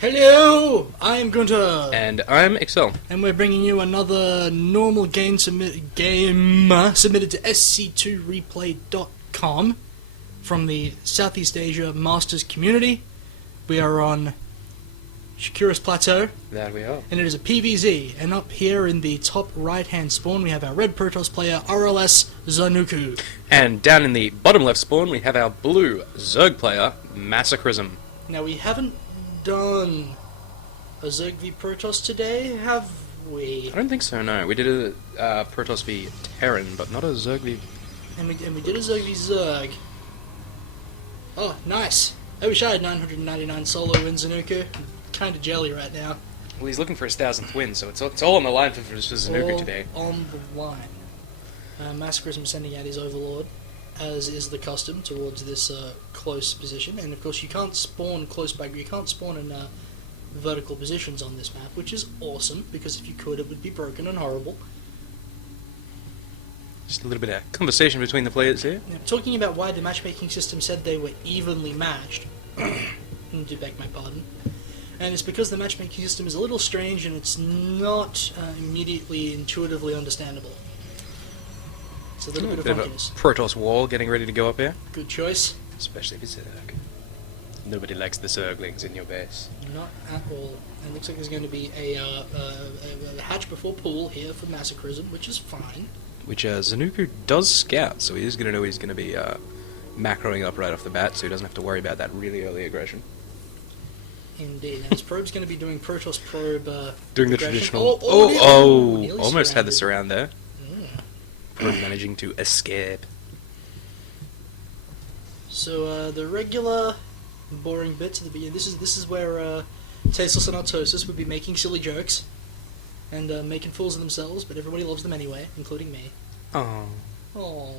Hello, I'm Gunter, And I'm Excel. and we're bringing you another normal game submitted to sc2replay.com from the Southeast Asia Masters community. We are on Shakuris Plateau, That we are. and it is a PvZ, and up here in the top right-hand spawn we have our red Protoss player rLsZanooKu. And down in the bottom left spawn, we have our blue Zerg player, Massacrism. Now we haven't done a Zerg v Protoss today, have we? I don't think so, no. We did a Protoss v Terran, but not a Zerg v... And we did a Zerg v Zerg. Oh, nice. I wish I had 999 solo in Zanooku. I'm kind of jelly right now. Well, he's looking for his 1000th win, so it's all on the line for Zanooku All today. on the line. Massacrism sending out his Overlord, as is the custom towards this close position. And of course, you can't spawn close by. You can't spawn in vertical positions on this map, which is awesome because if you could, it would be broken and horrible. Just a little bit of conversation between the players here. Now, talking about why the matchmaking system said they were evenly matched, do beg my pardon, and it's because the matchmaking system is a little strange and it's not immediately intuitively understandable. It's a little bit of Bit of a funkiness. Protoss wall getting ready to go up here. Good choice. Especially if it's Zerg. Nobody likes the Zerglings in your base. Not at all. And it looks like there's going to be a hatch before pool here for Massacrism, which is fine. Which Zanooku does scout, so he is going to know he's going to be macroing up right off the bat, so he doesn't have to worry about that really early aggression. Indeed. And this probe's going to be doing Protoss probe Doing the aggression. traditional... Nearly almost had the surrounded. surround there. Probe managing to escape. So the regular boring bits at the beginning. This is where Tasteless and Artosis would be making silly jokes and making fools of themselves, but everybody loves them anyway, including me. Oh, Oh,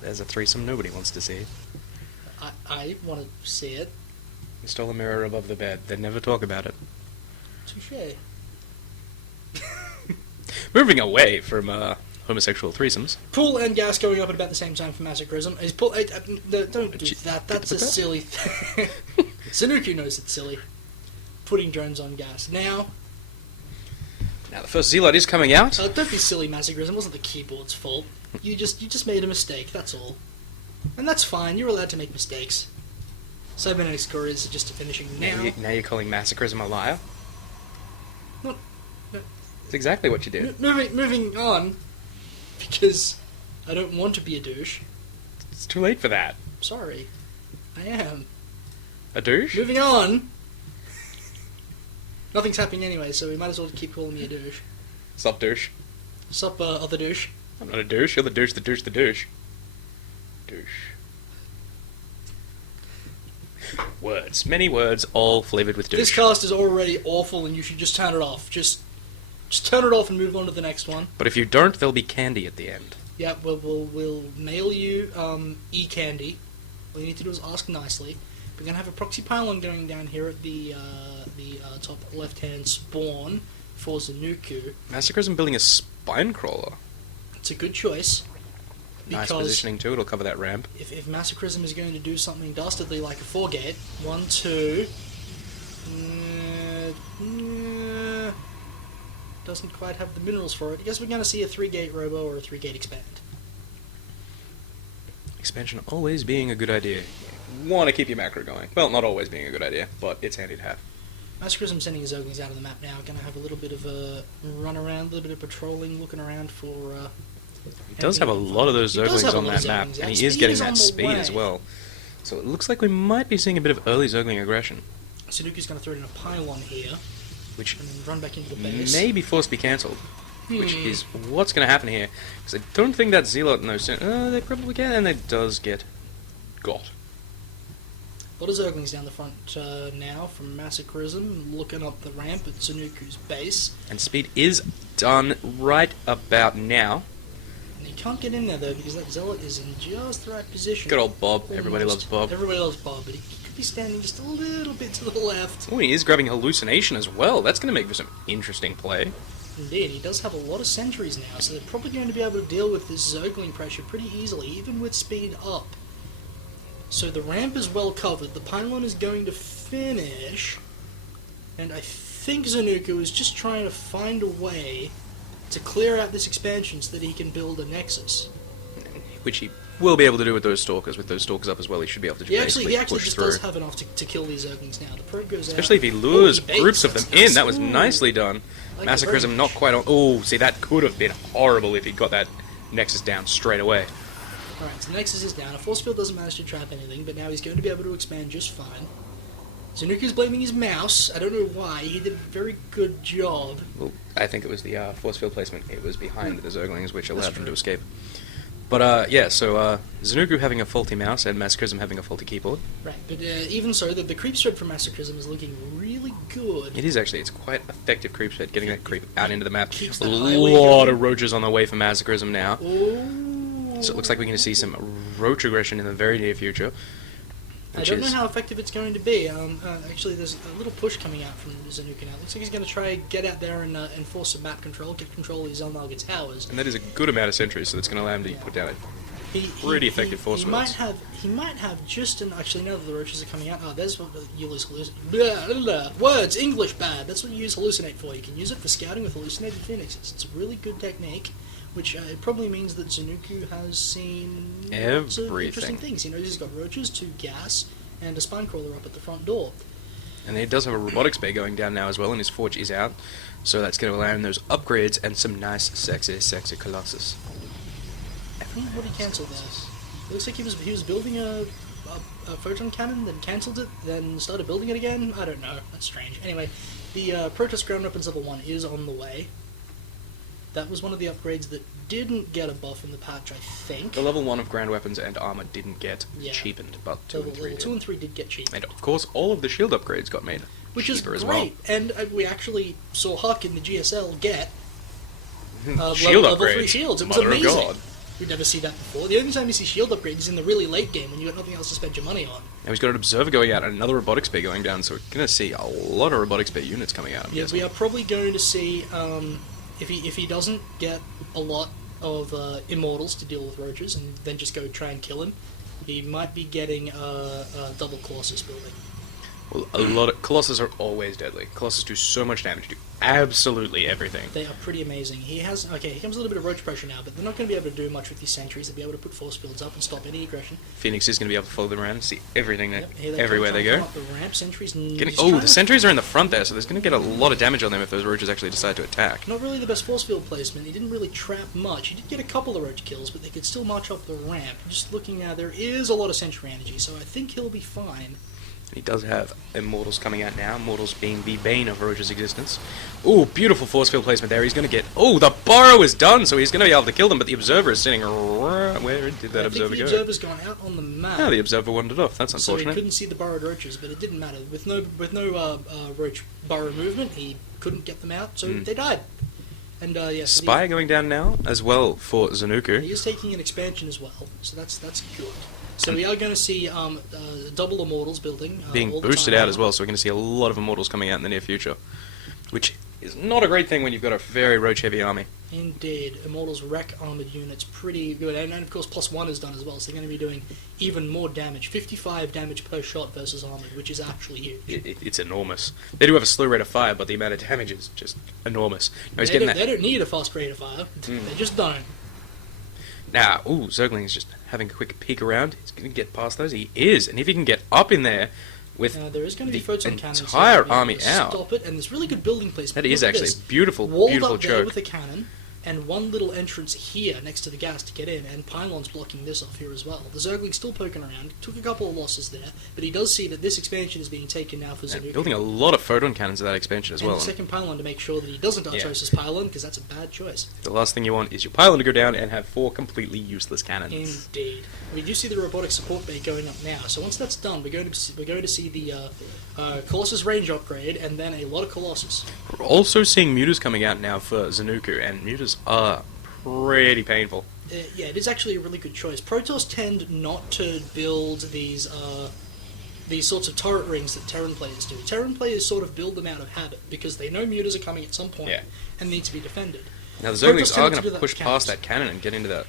there's a threesome nobody wants to see. I want to see it. Install a mirror above the bed. They never talk about it. Touché. Moving away from homosexual threesomes. Pool and gas going up at about the same time for Massacrism. Is pool? No, don't do that. That's a silly thing. Zanooku knows it's silly. Putting drones on gas now. Now the first Zealot is coming out. Don't be silly, Massacrism. It wasn't the keyboard's fault. You just made a mistake. That's all, and that's fine. You're allowed to make mistakes. Cybernetic score is just finishing now. Now you're calling Massacrism a liar? No. That's exactly what you did. Moving on, because I don't want to be a douche. It's too late for that. Sorry, I am. A douche? Moving on. Nothing's happening anyway, so we might as well keep calling me a douche. Sup, douche? Sup, other douche? I'm not a douche. You're the douche, the douche, the douche. Douche. Words. Many words, all flavored with douche. This cast is already awful, and you should just turn it off. Just turn it off and move on to the next one. But if you don't, there'll be candy at the end. Yeah, we'll mail you e-candy. All you need to do is ask nicely. We're gonna have a proxy pylon going down here at the top left-hand spawn for Zanooku. Massacrism building a spine crawler. It's a good choice. Nice Because positioning too. It'll cover that ramp. if Massacrism is going to do something dastardly like a 4-gate, 1, 2... doesn't quite have the minerals for it. I guess we're going to see a 3-gate robo or a 3-gate expand. Expansion always being a good idea. Want to keep your macro going. Well, not always being a good idea, but it's handy to have. Massacrism sending his Zerglings out of the map now. Going to have a little bit of a run around, a little bit of patrolling, looking around for... He does have a lot of those He does have Zerglings a on lot of that map, Zerglings, and and he is speed getting is on that the speed way. as well. So it looks like we might be seeing a bit of early Zergling aggression, Zanooku's going to throw it in a pylon here, which and then run back into the base. may be forced to be cancelled. Which is what's going to happen here. Because I don't think that Zealot knows... they probably can, and it does get got. A lot of Zerglings down the front now from Massacrism, looking up the ramp at Zanooku's base. And speed is done right about now. And he can't get in there though because that Zealot is in just the right position. Good old Bob. Everybody Almost. loves Bob. Everybody loves Bob, but he could be standing just a little bit to the left. Oh, he is grabbing Hallucination as well. That's going to make for some interesting play. Indeed, he does have a lot of sentries now, so they're probably going to be able to deal with this Zergling pressure pretty easily, even with speed up. So the ramp is well covered. The pylon is going to finish And I think ZanooKu is just trying to find a way to clear out this expansion so that he can build a Nexus. Which he will be able to do with those Stalkers. With those Stalkers up as well, he should be able to He basically actually push just through. does have enough to kill these Zerglings now. The probe goes Especially out. if he lures He baits, groups of them that's in. That was ooh. nicely done. Like Massacrism not quite on... Oh, see, that could have been horrible if he got that Nexus down straight away. Alright, so the Nexus is down. A force field doesn't manage to trap anything, but now he's going to be able to expand just fine. ZanooKu's blaming his mouse. I don't know why. He did a very good job. Well, I think it was the force field placement. It was behind the Zerglings, which allowed them true. to escape. But, yeah, so ZanooKu having a faulty mouse and Massacrism having a faulty keyboard. Right, but even so, the creep spread from Massacrism is looking really good. It is actually. It's quite effective creep spread, getting that creep out into the map. Keeps A that highway lot going. of roaches on the way for Massacrism now. Oh. So it looks like we're going to see some roach aggression in the very near future. I don't know how effective it's going to be. Actually, there's a little push coming out from ZanooKu now. Looks like he's going to try get out there and enforce some map control, get control of these Zelnarga towers. And that is a good amount of sentries, so that's going to allow him to put down a pretty effective force he might have just an... Actually, now that the roaches are coming out... Oh, there's what you use hallucinate... Words! English bad! That's what you use hallucinate for. You can use it for scouting with hallucinated phoenixes. It's a really good technique, which it probably means that ZanooKu has seen lots of interesting things. He knows he's got roaches, 2 gas, and a spine crawler up at the front door. And he does have a robotics bay going down now as well, and his forge is out. So that's going to allow him those upgrades and some nice, sexy Colossus. What he cancelled there? It looks like he was building a photon cannon, then cancelled it, then started building it again. I don't know. That's strange. Anyway, the Protoss Ground Weapons Level 1 is on the way. That was one of the upgrades that didn't get a buff in the patch, I think. The level 1 of ground weapons and armor didn't get Yeah. cheapened, but 2 and 3 Level 2 did. and 3 did get cheap. And of course, all of the shield upgrades got made Which is cheaper great. as well. And we actually saw Huck in the GSL get Shield level 3 upgrades. shields. It was Mother amazing. of God. We'd never see that before. The only time you see shield upgrades is in the really late game when you got nothing else to spend your money on. Now he's got an observer going out and another robotics bay going down, so we're going to see a lot of robotics bay units coming out. I'm Yeah, guessing. we are probably going to see, if he doesn't get a lot of immortals to deal with roaches and then just go try and kill him, he might be getting a double Colossus building. Well, a lot of Colossus are always deadly. Colossus do so much damage, do absolutely everything. They are pretty amazing. He comes a little bit of roach pressure now, but they're not going to be able to do much with these sentries. They'll be able to put force fields up and stop any aggression. Phoenix is going to be able to follow them around and see everything Yep, here everywhere come, they trying go. to come up the ramp. Sentries. The sentries are in the front there, so there's going to get a lot of damage on them if those roaches actually decide to attack. Not really the best force field placement. He didn't really trap much. He did get a couple of roach kills, but they could still march up the ramp. Just looking now, there is a lot of sentry energy, so I think he'll be fine. He does have Immortals coming out now, Immortals being the bane of Roach's existence. Ooh, beautiful force field placement there. He's going to get... Oh, the Burrow is done, so he's going to be able to kill them, but the Observer is sitting... Where did that Observer I think go? the Observer's gone out on the map. Oh, the Observer wandered off. That's So he unfortunate. couldn't see the burrowed roaches, but it didn't matter. With no roach burrow movement, he couldn't get them out, so they died. And yes, Spire going down now, as well, for ZanooKu. he is taking an expansion as well, so that's good. So we are going to see double Immortals building. Being all the boosted time. out as well, so we're going to see a lot of Immortals coming out in the near future. Which is not a great thing when you've got a very roach-heavy army. Indeed, Immortals wreck armored units pretty good, and of course +1 is done as well, so they're going to be doing even more damage. 55 damage per shot versus armored, which is actually huge. It's enormous. They do have a slow rate of fire, but the amount of damage is just enormous. Now, he's They getting don't need a fast rate of fire. They just don't. Now, ooh, Zergling is just having a quick peek around. He's going to get past those. He is, and if he can get up in there with There is going to be the photon cannons. entire here to be able army to out. Stop it, and there's really good building placement. That is Look at actually this. beautiful, Walled beautiful up there choke. with a cannon, and one little entrance here next to the gas to get in, and pylons blocking this off here as well. The Zergling's still poking around. Took a couple of losses there, but he does see that this expansion is being taken now for And ZanooKu. building a lot of photon cannons at that expansion as and well. the second pylon to make sure that he doesn't Archosis his pylon, because that's a bad choice. The last thing you want is your pylon to go down and have 4 completely useless cannons. Indeed. We do see the robotic support bay going up now, so once that's done, we're going to see the Colossus range upgrade, and then a lot of Colossus. We're also seeing mutas coming out now for ZanooKu, and mutas are pretty painful. Yeah, it is actually a really good choice. Protoss tend not to build these sorts of turret rings that Terran players do. Terran players sort of build them out of habit, because they know mutas are coming at some point and need to be defended. Now the Protoss Zerglings tend are to going do to that push with past cannons. that cannon and get into that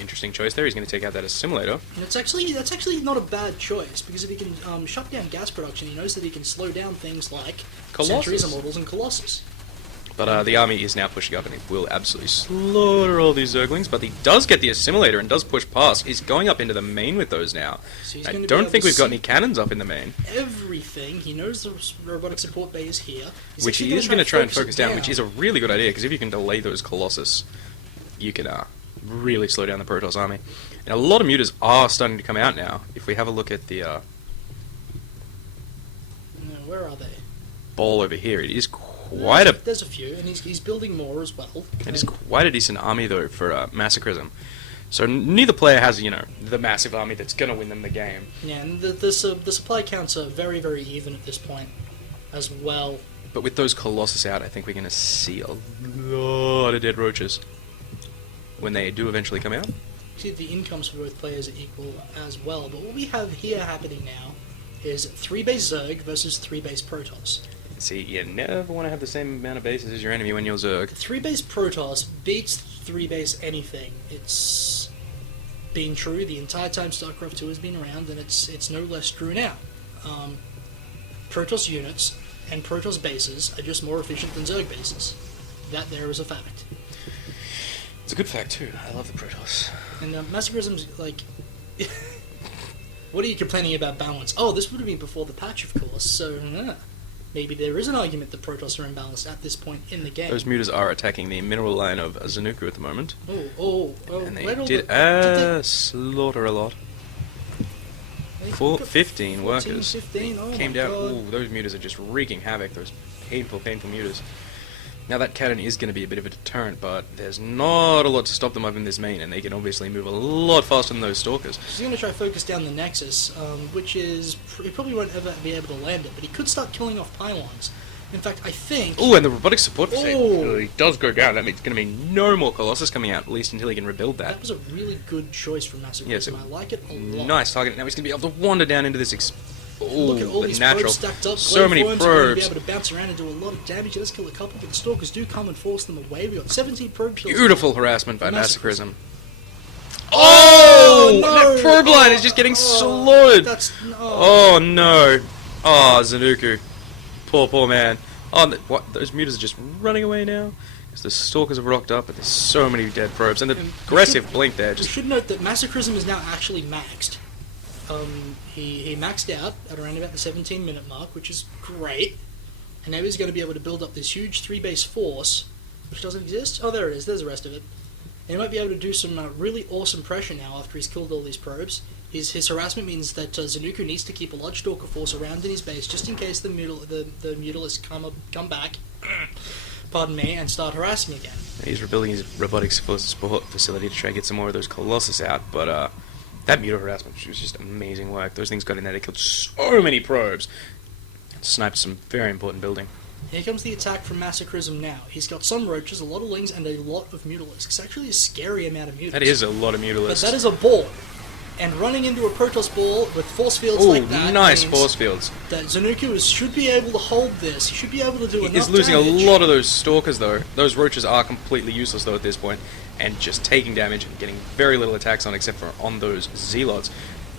Interesting choice there. He's going to take out that assimilator. And that's actually not a bad choice, because if he can shut down gas production, he knows that he can slow down things like Sentries, Immortals, and Colossus. But the army is now pushing up, and he will absolutely slaughter all these Zerglings. But he does get the assimilator and does push past. He's going up into the main with those now. So I don't think we've got any cannons up in the main. Everything. He knows the robotic support bay is here. Which he is going to try and focus down, which is a really good idea, because if you can delay those Colossus, you can really slow down the Protoss army. And a lot of mutas are starting to come out now. If we have a look at the No, where are they? ball over here, it is quite a... There's a few, and he's building more as well. It is quite a decent army, though, for Massacrism. So neither player has, the massive army that's going to win them the game. Yeah, and the supply counts are very, very even at this point as well. But with those Colossus out, I think we're going to see a lot of dead roaches when they do eventually come out. See, the incomes for both players are equal as well, but what we have here happening now is 3-base Zerg versus 3-base Protoss. See, you never want to have the same amount of bases as your enemy when you're Zerg. 3-base Protoss beats 3-base anything. It's been true the entire time StarCraft 2 has been around, and it's no less true now. Protoss units and Protoss bases are just more efficient than Zerg bases. That there is a fact. It's a good fact, too. I love the Protoss. And Massacrism's like... What are you complaining about balance? Oh, this would have been before the patch, of course, so... maybe there is an argument that Protoss are imbalanced at this point in the game. Those mutas are attacking the mineral line of ZanooKu at the moment. Oh. And they did slaughter a lot. 15 workers. 15, oh Came my down. God. Ooh, those mutas are just wreaking havoc. Those painful mutas. Now that cannon is going to be a bit of a deterrent, but there's not a lot to stop them up in this main, and they can obviously move a lot faster than those stalkers. He's going to try to focus down the Nexus, which is... he probably won't ever be able to land it, but he could start killing off pylons. In fact, I think... Ooh, and the robotic support Oh. he does go down. That means it's going to be no more Colossus coming out, at least until he can rebuild that. That was a really good choice from Massacrism. Yes, I like it a lot. Nice target. Now he's going to be able to wander down into this... Look at all the these natural. probes stacked up. So many Glowforms are going to be probes. able to bounce around and do a lot of damage. Let's kill a couple, but the Stalkers do come and force them away. We got 17 probe kills. Beautiful harassment by Massacrism. Oh, no! That probe line is just getting slaughtered. Oh no! Oh, ZanooKu. Poor man. Oh, what? Those mutas are just running away now? Because the Stalkers have rocked up, but there's so many dead probes. And the aggressive blink there We just... should note that Massacrism is now actually maxed. He maxed out at around about the 17-minute mark, which is great. And now he's going to be able to build up this huge 3-base force, which doesn't exist. Oh, there it is. There's the rest of it. And he might be able to do some really awesome pressure now after he's killed all these probes. His harassment means that ZanooKu needs to keep a large Stalker force around in his base, just in case the Mutalists come back, pardon me, and start harassing again. He's rebuilding his robotics support facility to try and get some more of those Colossus out, but that muta harassment was just amazing work. Those things got in there, they killed so many probes. And sniped some very important building. Here comes the attack from Massacrism now. He's got some roaches, a lot of lings, and a lot of mutalisks. It's actually a scary amount of mutalisks. That is a lot of mutalisks. But that is a ball. And running into a Protoss ball with force fields like that nice means force fields. that ZanooKu should be able to hold this. He should be able to do enough He's losing damage. a lot of those Stalkers, though. Those roaches are completely useless, though, at this point. And just taking damage and getting very little attacks on, except for on those Zealots.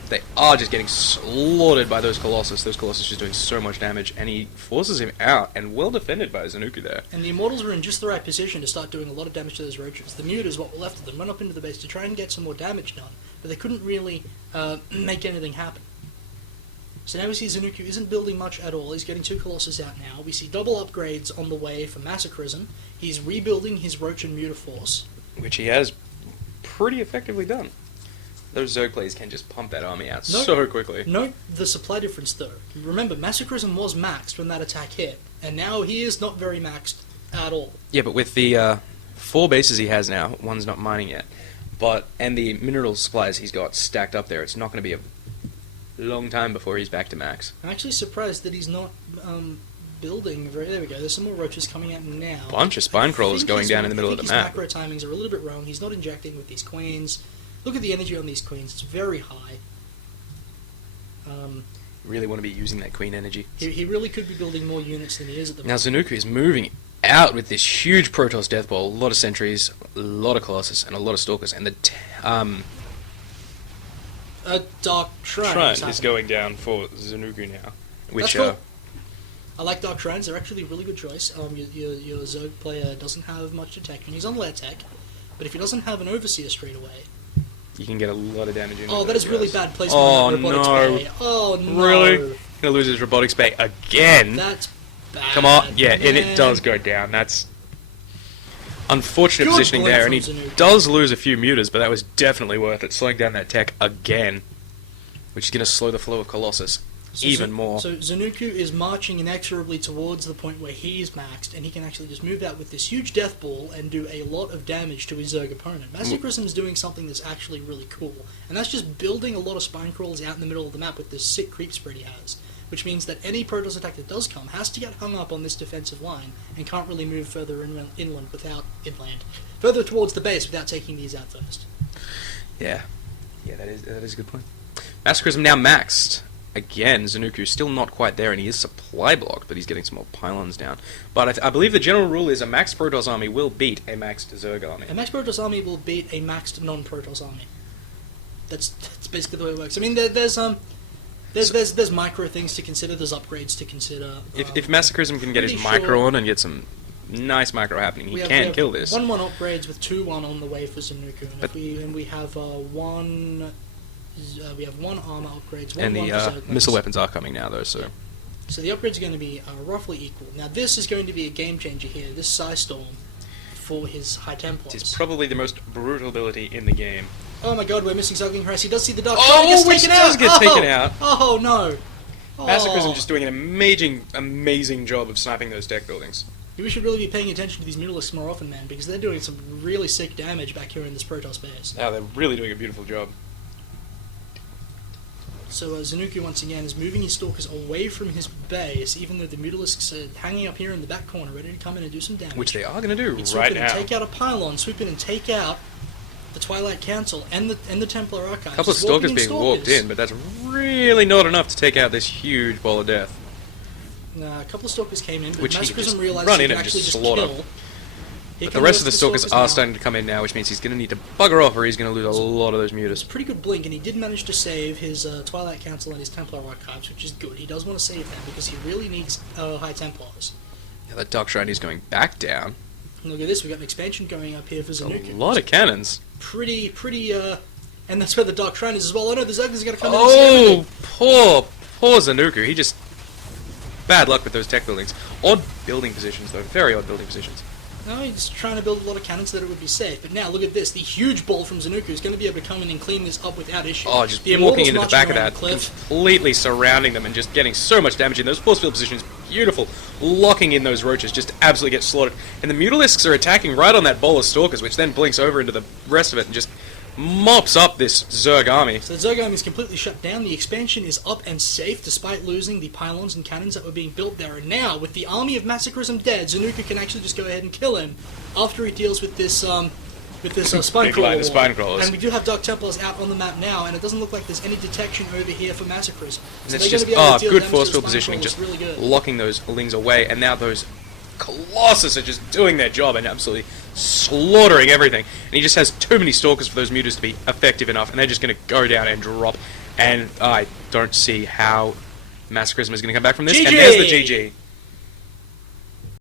They are just getting slaughtered by those Colossus. Those Colossus just doing so much damage, and he forces him out, and well defended by ZanooKu there. And the Immortals were in just the right position to start doing a lot of damage to those roaches. The mutas, what were left of them, went up into the base to try and get some more damage done, but they couldn't really make anything happen. So now we see ZanooKu isn't building much at all. He's getting 2 Colossus out now. We see double upgrades on the way for Massacrism. He's rebuilding his Roach and Muta force. Which he has pretty effectively done. Those Zerg players can just pump that army out so quickly. Note the supply difference, though. Remember, Massacrism was maxed when that attack hit, and now he is not very maxed at all. Yeah, but with the 4 bases he has now, one's not mining yet, and the mineral supplies he's got stacked up there, it's not going to be a long time before he's back to max. I'm actually surprised that he's not building very... There we go, there's some more roaches coming out now. Bunch of spine crawlers going down in the middle of the map. His macro timings are a little bit wrong. He's not injecting with these queens. Look at the energy on these queens, it's very high. Really want to be using that queen energy. He really could be building more units than he is at the moment. Now ZanooKu is moving out with this huge Protoss Death Ball, a lot of sentries, a lot of Colossus, and a lot of Stalkers, and the Dark Shrine. Shrine is is happening. going down for ZanooKu now. Which, That's cool. I like Dark Shrines. They're actually a really good choice. Your Zerg player doesn't have much detection. He's on lair tech, but if he doesn't have an Overseer straight away... you can get a lot of damage in. Oh, that is really bad placement Oh, on that Robotics no. Bay. Oh, no. Really? Gonna lose his Robotics Bay again? That's bad. Come on. Yeah, and man. it does go down. That's unfortunate Good positioning blink there, and from he ZanooKu. does lose a few muters, but that was definitely worth it, slowing down that tech again, which is going to slow the flow of Colossus even more. So ZanooKu is marching inexorably towards the point where he is maxed, and he can actually just move out with this huge death ball and do a lot of damage to his Zerg opponent. Massacrism is doing something that's actually really cool, and that's just building a lot of spine crawls out in the middle of the map with this sick creep spread he has, which means that any Protoss attack that does come has to get hung up on this defensive line and can't really move further further towards the base without taking these out first. Yeah, that is a good point. Massacrism now maxed. Again, ZanooKu still not quite there, and he is supply blocked, but he's getting some more pylons down. But I believe the general rule is a maxed Protoss army will beat a maxed Zerg army. A maxed Protoss army will beat a maxed non-Protoss army. That's basically the way it works. I mean, there's micro things to consider. There's upgrades to consider. If Massacrism can get his pretty micro sure on and get some nice micro happening, he we can have kill this. 1-1 upgrades with 2-1 on the way for ZanooKu, and we have we have 1 armor upgrades. And the 1 for Zerg missile weapons. weapons are coming now, though, so... So the upgrades are going to be roughly equal. Now this is going to be a game changer here. This Psystorm for his High Templars. It's probably the most brutal ability in the game. Oh my god, we're missing Zergling Harass. He does see the Dark Oh, Shrine, he which gets taken does out! get taken out. Oh no! Oh. Massacrism just doing an amazing job of sniping those deck buildings. We should really be paying attention to these Mutalisks more often, man, because they're doing some really sick damage back here in this Protoss base. Oh, they're really doing a beautiful job. So ZanooKu once again is moving his Stalkers away from his base, even though the Mutalisks are hanging up here in the back corner, ready to come in and do some damage. Which they are going to do He'd swoop right in now. and take out a pylon, swoop in and take out the Twilight Council and the Templar Archives. A couple of Just walking Stalkers being Stalkers. walked in, but that's really not enough to take out this huge ball of death. A couple of Stalkers came in, but Which he can Massacrism just realized run he in could and actually just just slaughter. kill. Here But come the rest of the of Stalkers are now. starting to come in now, which means he's going to need to bugger off or he's going to lose a lot of those It's muters. a pretty good blink, and he did manage to save his Twilight Council and his Templar Archives, which is good. He does want to save them because he really needs High Templars. Yeah, that Dark Shrine is going back down. And look at this, we've got an expansion going up here for A ZanooKu. lot of cannons. Pretty, and that's where the Dark Shrine is as well. Oh no, the Zerglings are going to come in and see Oh, everything. poor ZanooKu. He just... Bad luck with those tech buildings. Odd building positions, though. Very odd building positions. No, he's trying to build a lot of cannons so that it would be safe. But now, look at this. The huge ball from ZanooKu is going to be able to come in and clean this up without issue. Oh, just the walking Immortals into the marching back of around that, the cliff. completely surrounding them and just getting so much damage in those force field positions. Beautiful. Locking in those roaches, just absolutely get slaughtered. And the Mutalisks are attacking right on that bowl of Stalkers, which then blinks over into the rest of it and just mops up this Zerg army. So the Zerg army is completely shut down. The expansion is up and safe despite losing the pylons and cannons that were being built there. And now, with the army of Massacrism dead, ZanooKu can actually just go ahead and kill him after he deals with this spine Big crawler. line of spine crawlers. And we do have Dark Templars out on the map now, and it doesn't look like there's any detection over here for Massacrism. And So it's they're just, going to be able to deal good damage force to the field spine positioning, crawlers just really good. locking those lings away, and now those Colossus are just doing their job and absolutely slaughtering everything. And he just has too many Stalkers for those muters to be effective enough, and they're just going to go down and drop. And I don't see how Massacrism is going to come back from this. GG! And there's the GG.